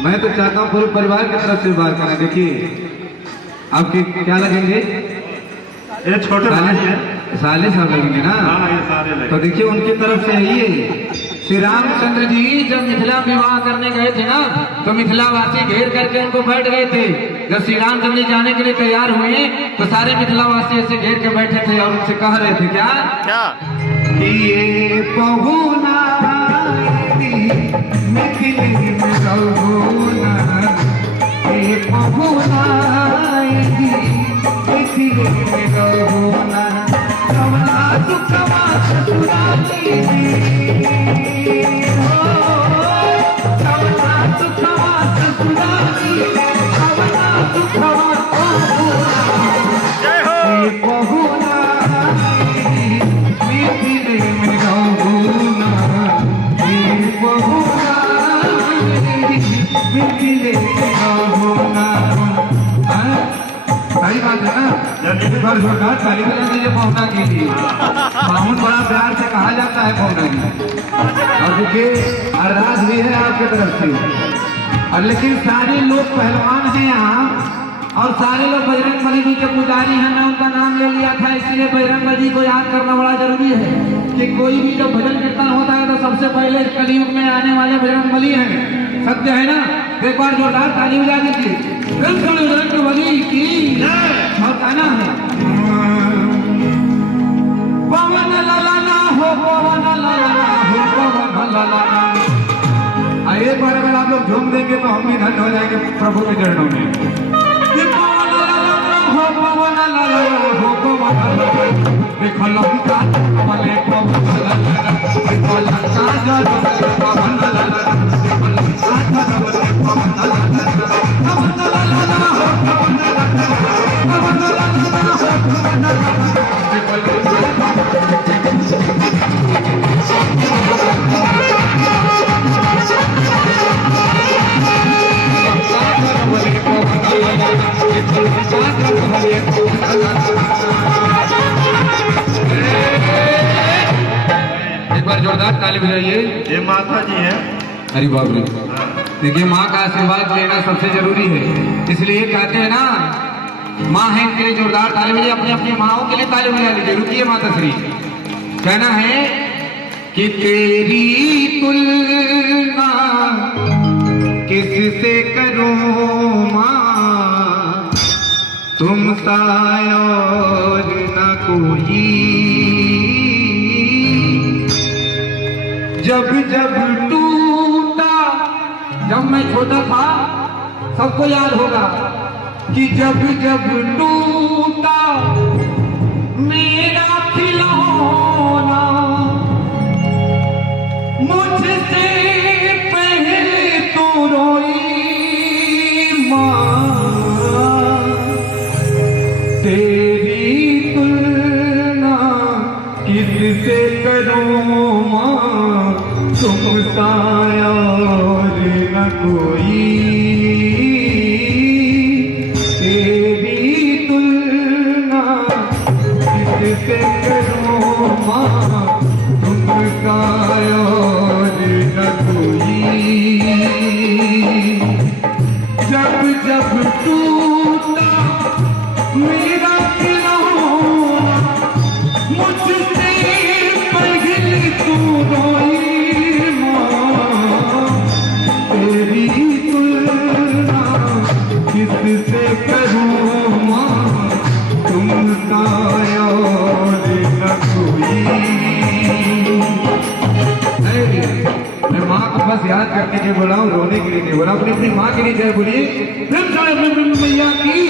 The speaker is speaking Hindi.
मैं तो चाहता हूँ पूरे परिवार की तरफ से बात करें। देखिए आपके क्या लगेंगे? ये छोटे भाई है, साले साहब लगेंगे ना? हाँ ये सारे लगे। तो देखिए उनकी तरफ से ये श्री रामचंद्र जी जब मिथिला विवाह करने गए थे ना, तो मिथिलावासी घेर करके उनको बैठ गए थे। जब श्री रामचंद्र जी जाने के लिए तैयार हुए तो सारे मिथिलावासी ऐसे घेर के बैठे थे और उनसे कह रहे थे क्या कि ये पहुना मिथिले में रहुना, ये पहुना मिथिले में रहुना, कवना दुखवा ससुराली सही बात है ना? जोरदार ताली बजा दीजिए पहुना के लिए। बहुत बड़ा प्यार से कहा जाता है पहुना की। और देखिए अरदास भी है आपके तरफ से, और लेकिन सारे लोग पहलवान हैं यहाँ और सारे लोग बजरंग बली जी के पुजारी हैं। मैं उनका नाम ले लिया था, इसलिए बजरंग बली को याद करना बड़ा जरूरी है कि कोई भी जब भजन कीर्तन होता है तो सबसे पहले इस कलयुग में आने वाले बजरंग बली हैं। सत्य है ना? एक बार जोरदार ताली बजा दीजिए बजरंग बली की। और कहना है पवन ललना हो, पवन ललना हो, पवन ललना। एक बार अगर आप लोग झूम देंगे तो हम भी धन्य हो जाएंगे प्रभु के चरणों में। पवन ललना हो, पवन ललना हो, पवन ललना। देखो लंका कमले पवन ललना, देखो लंका जल पवन ललना, देखो लंका जल पवन ललना, पवन ललना हो, पवन ललना, पवन ललना हो, पवन ललना, देखो एक बार जोरदार ताली बजाइए। ये माता जी है। अरे बाप रे, देखिए माँ का आशीर्वाद लेना सबसे जरूरी है, इसलिए कहते हैं ना माँ है इनके लिए जोरदार ताली बजाइए। अपनी अपनी माँओं के लिए ताली बजा लीजिए। रुकिए माता श्री, कहना है कि तेरी तुलना किससे करूं माँ, तुम सा और न कोई। जब जब टूटा, जब मैं छोटा था सबको याद होगा कि जब जब टूटा मेरा खिलौना, मुझसे पहले तो रोई माँ, तेरी तुलना किससे करूं माँ, तुम सा और न कोई। तेरी तुलना किससे करूं माँ, तुम सा और न कोई। जब जब टूटा मेरा खिलौना, मुझसे पहले तू रोई माँ, तेरी तुलना किससे करूं माँ, तुम सा और न कोई। मैं माँ को बस याद करने के लिए बोला हूँ, रोने के लिए नहीं बोला। अपनी अपनी माँ के लिए जय बोलिए मैया की।